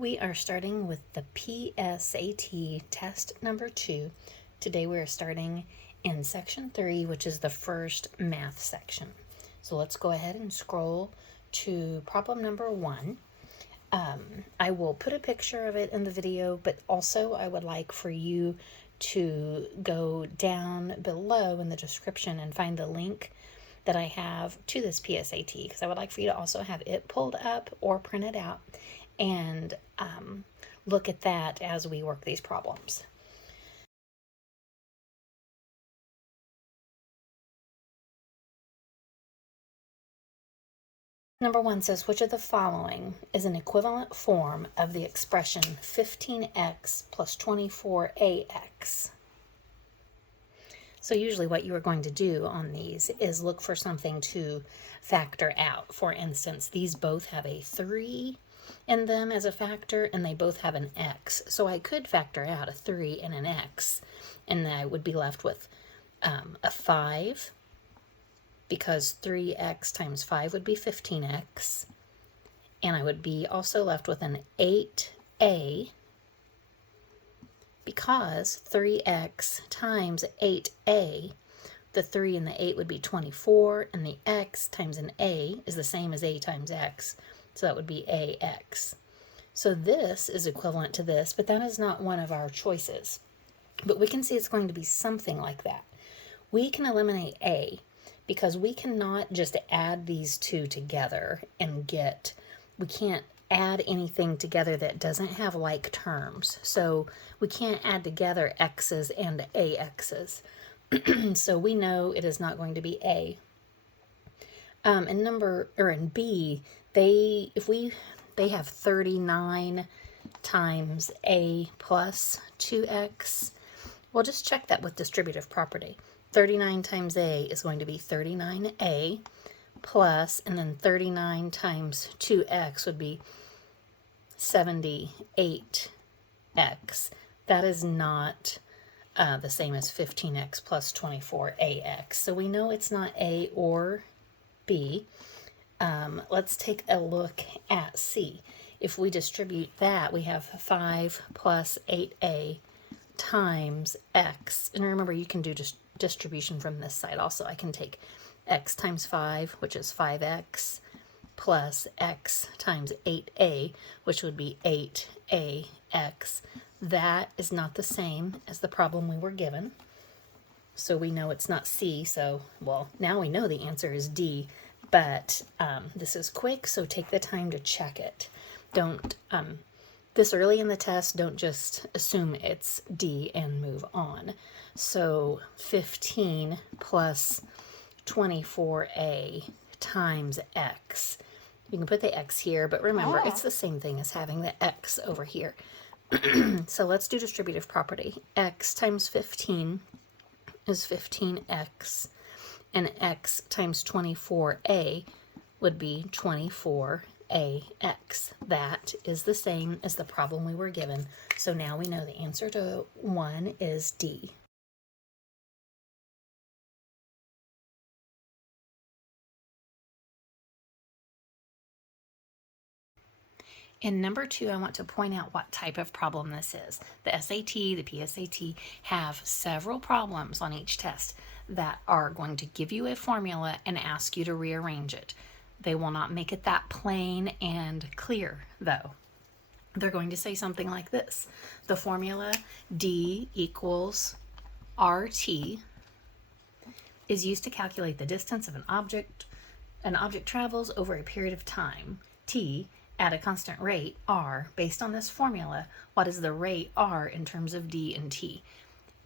We are starting with the PSAT test number 2. Today we are starting in section 3, which is the first math section. So let's go ahead and scroll to problem number 1. I will put a picture of it in the video, but also I would like for you to go down below in the description and find the link that I have to this PSAT, because I would like for you to also have it pulled up or printed out and look at that as we work these problems. Number 1 says, which of the following is an equivalent form of the expression 15x plus 24ax? So usually what you are going to do on these is look for something to factor out. For instance, these both have a 3 in them as a factor, and they both have an x. So I could factor out a 3 and an x, and I would be left with a 5, because 3x times 5 would be 15x. And I would be also left with an 8a, because 3x times 8a, the 3 and the 8 would be 24, and the x times an a is the same as a times x, so that would be ax. So this is equivalent to this, but that is not one of our choices. But we can see it's going to be something like that. We can eliminate a, because we cannot just add these two together and we can't add anything together that doesn't have like terms. So we can't add together x's and ax's. So we know it is not going to be a. In B, they have 39 times a plus 2x. We'll just check that with distributive property. 39 times a is going to be 39a plus, and then 39 times 2x would be 78x. That is not the same as 15x plus 24ax. So we know it's not A or B. Let's take a look at C. If we distribute that, we have 5 plus 8a times x. And remember, you can do just distribution from this side also. I can take x times 5, which is 5x, plus x times 8a, which would be 8ax. That is not the same as the problem we were given. So we know it's not C, so, well, now we know the answer is D, but this is quick, so take the time to check it. Don't, this early in the test, don't just assume it's D and move on. So 15 plus 24a times x. You can put the x here, but remember, it's the same thing as having the x over here. So let's do distributive property. X times 15 is 15x, and x times 24a would be 24ax. That is the same as the problem we were given. So now we know the answer to 1 is D. In number 2, I want to point out what type of problem this is. The SAT, the PSAT have several problems on each test that are going to give you a formula and ask you to rearrange it. They will not make it that plain and clear, though. They're going to say something like this. The formula D equals RT is used to calculate the distance of an object travels over a period of time, T, at a constant rate, R. Based on this formula, what is the rate R in terms of D and T?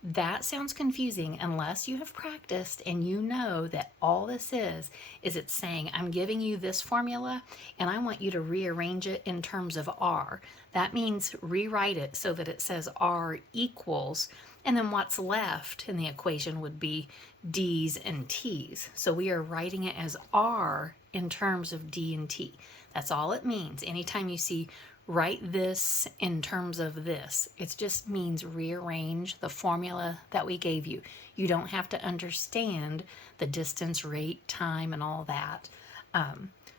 That sounds confusing unless you have practiced and you know that all this is it's saying, I'm giving you this formula and I want you to rearrange it in terms of R. That means rewrite it so that it says R equals, and then what's left in the equation would be D's and T's. So we are writing it as R in terms of D and T. That's all it means. Anytime you see write this in terms of this, it just means rearrange the formula that we gave you. You don't have to understand the distance, rate, time, and all that.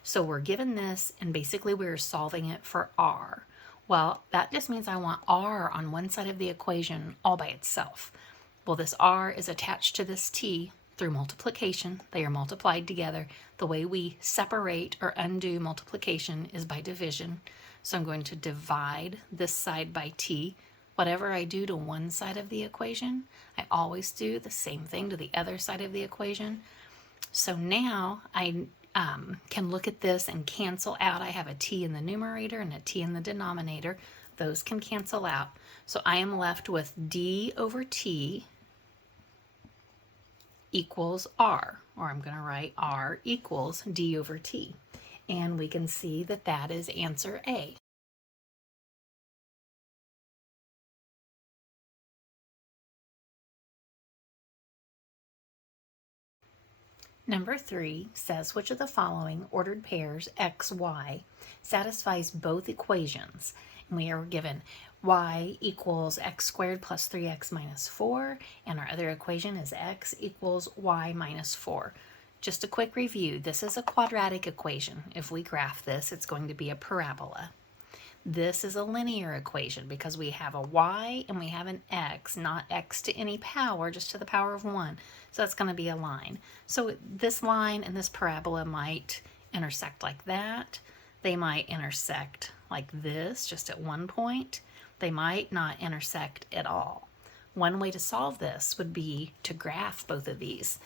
So we're given this, and basically we're solving it for R. Well, that just means I want r on one side of the equation all by itself. Well, this r is attached to this t through multiplication. They are multiplied together. The way we separate or undo multiplication is by division. So I'm going to divide this side by t. Whatever I do to one side of the equation, I always do the same thing to the other side of the equation. So now I can look at this and cancel out. I have a t in the numerator and a t in the denominator. Those can cancel out. So I am left with d over t equals r, or I'm going to write r equals d over t. And we can see that that is answer A. Number 3 says, which of the following ordered pairs x, y satisfies both equations? And we are given y equals x squared plus 3x minus 4, and our other equation is x equals y minus 4. Just a quick review, this is a quadratic equation. If we graph this, it's going to be a parabola. This is a linear equation because we have a y and we have an x, not x to any power, just to the power of 1. So that's going to be a line. So this line and this parabola might intersect like that. They might intersect like this, just at one point. They might not intersect at all. One way to solve this would be to graph both of these.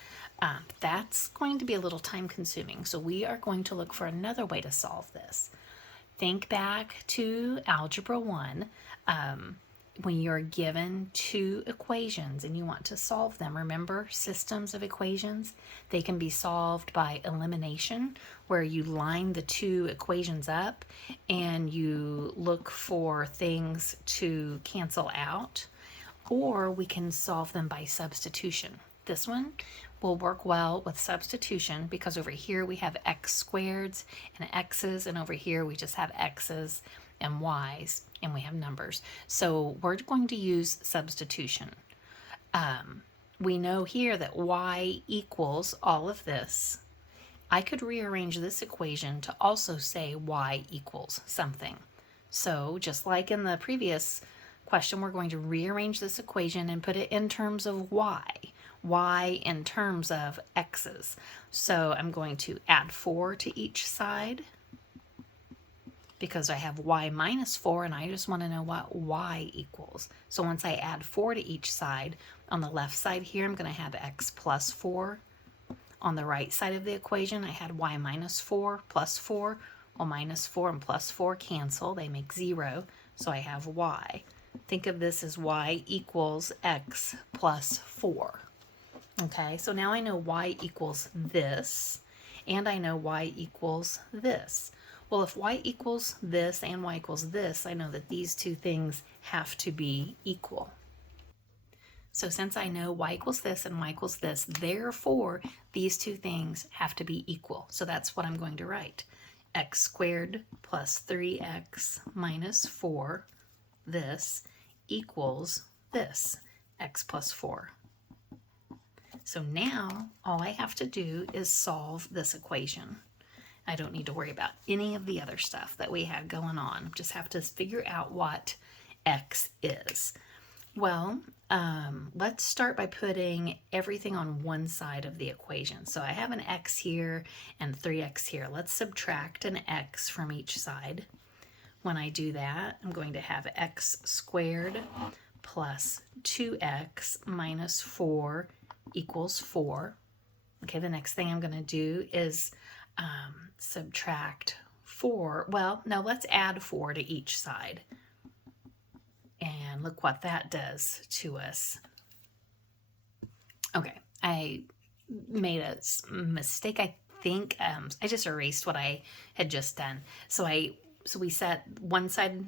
That's going to be a little time consuming, so we are going to look for another way to solve this. Think back to Algebra 1. When you're given two equations and you want to solve them, remember systems of equations? They can be solved by elimination, where you line the two equations up and you look for things to cancel out, or we can solve them by substitution. This one will work well with substitution because over here we have x squareds and x's, and over here we just have x's and y's, and we have numbers. So we're going to use substitution. We know here that y equals all of this. I could rearrange this equation to also say y equals something. So just like in the previous question, we're going to rearrange this equation and put it in terms of y in terms of x's. So I'm going to add 4 to each side because I have y minus 4 and I just want to know what y equals. So once I add 4 to each side, on the left side here I'm going to have x plus 4. On the right side of the equation I had y minus 4 plus 4. Well, minus 4 and plus 4 cancel, they make 0, so I have y. Think of this as y equals x plus 4. Okay, so now I know y equals this, and I know y equals this. Well, if y equals this and y equals this, I know that these two things have to be equal. So since I know y equals this and y equals this, therefore these two things have to be equal. So that's what I'm going to write. X squared plus 3x minus 4, this, equals this, x plus 4. So now all I have to do is solve this equation. I don't need to worry about any of the other stuff that we had going on. Just have to figure out what x is. Well, let's start by putting everything on one side of the equation. So I have an x here and 3x here. Let's subtract an x from each side. When I do that, I'm going to have x squared plus 2x minus 4 equals 4. Okay, the next thing I'm going to do is subtract 4. Well, no, let's add 4 to each side. And look what that does to us. Okay, I made a mistake, I think. I just erased what I had just done. So we set one side,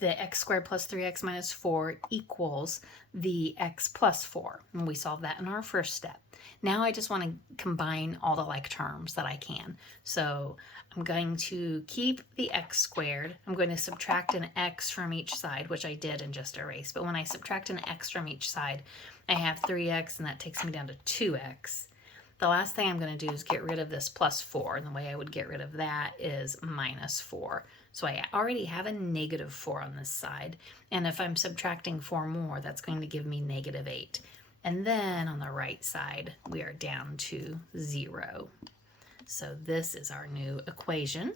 the x squared plus 3x minus 4 equals the x plus 4. And we solved that in our first step. Now I just want to combine all the like terms that I can. So I'm going to keep the x squared. I'm going to subtract an x from each side, which I did and just erased. But when I subtract an x from each side, I have 3x, and that takes me down to 2x. The last thing I'm going to do is get rid of this plus 4, and the way I would get rid of that is minus 4. So I already have a negative 4 on this side. And if I'm subtracting 4 more, that's going to give me negative 8. And then on the right side, we are down to 0. So this is our new equation.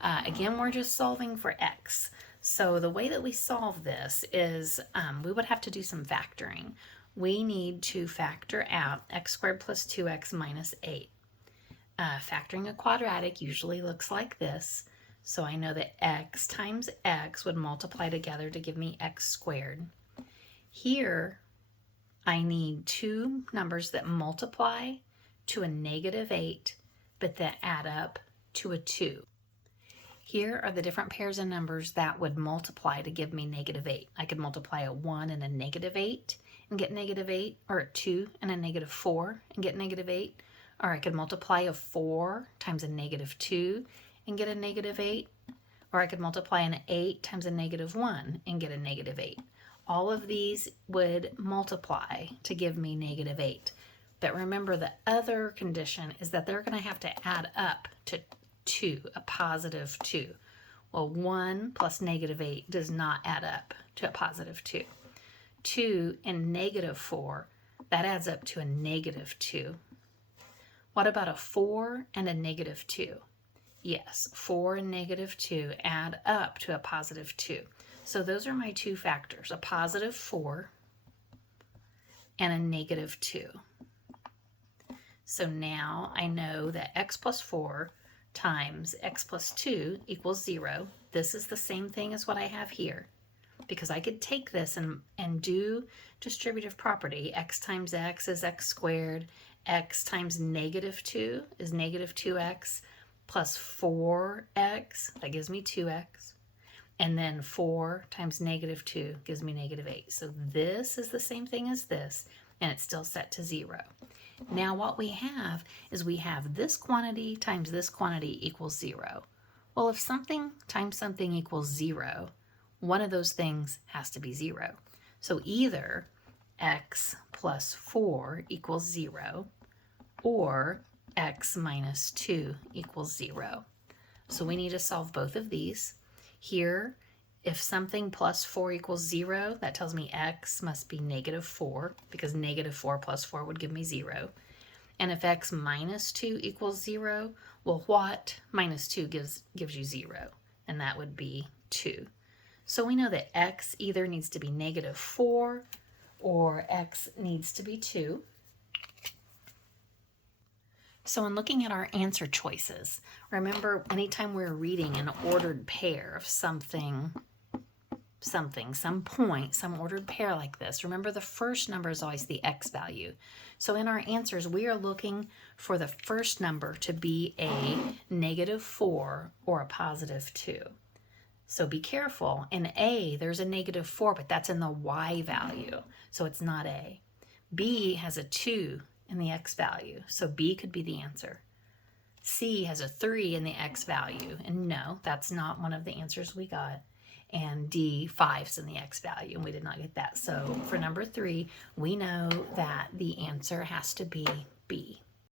Again, we're just solving for x. So the way that we solve this is we would have to do some factoring. We need to factor out x squared plus 2x minus 8. Factoring a quadratic usually looks like this. So I know that x times x would multiply together to give me x squared. Here, I need two numbers that multiply to a negative 8, but that add up to a 2. Here are the different pairs of numbers that would multiply to give me negative 8. I could multiply a 1 and a negative 8 and get negative 8, or a 2 and a negative 4 and get negative 8. Or I could multiply a 4 times a negative 2 and get a negative 8. Or I could multiply an 8 times a negative 1 and get a negative 8. All of these would multiply to give me negative 8. But remember, the other condition is that they're going to have to add up to 2, a positive 2. Well, 1 plus negative 8 does not add up to a positive 2. 2 and negative 4, that adds up to a negative 2. What about a 4 and a negative 2? Yes, 4 and negative 2 add up to a positive 2. So those are my two factors, a positive 4 and a negative 2. So now I know that x plus 4 times x plus 2 equals 0. This is the same thing as what I have here, because I could take this and do distributive property. X times x is x squared. X times negative 2 is negative 2x plus 4x. That gives me 2x. And then 4 times negative 2 gives me negative 8. So this is the same thing as this, and it's still set to 0. Now what we have is we have this quantity times this quantity equals 0. Well, if something times something equals 0, one of those things has to be 0. So either x plus 4 equals 0 or x minus 2 equals 0. So we need to solve both of these. Here, if something plus 4 equals 0, that tells me x must be negative 4, because negative 4 plus 4 would give me 0. And if x minus 2 equals 0, well, what minus 2 gives you 0? And that would be 2. So we know that x either needs to be negative 4 or x needs to be 2. So in looking at our answer choices, remember anytime we're reading an ordered pair of something, some point, some ordered pair like this, remember the first number is always the x value. So in our answers, we are looking for the first number to be a negative 4 or a positive 2. So be careful. In A, there's a negative 4, but that's in the y value, so it's not A. B has a 2 in the x value, so B could be the answer. C has a 3 in the x value, and no, that's not one of the answers we got. And D, 5's in the x value, and we did not get that. So for number 3, we know that the answer has to be B.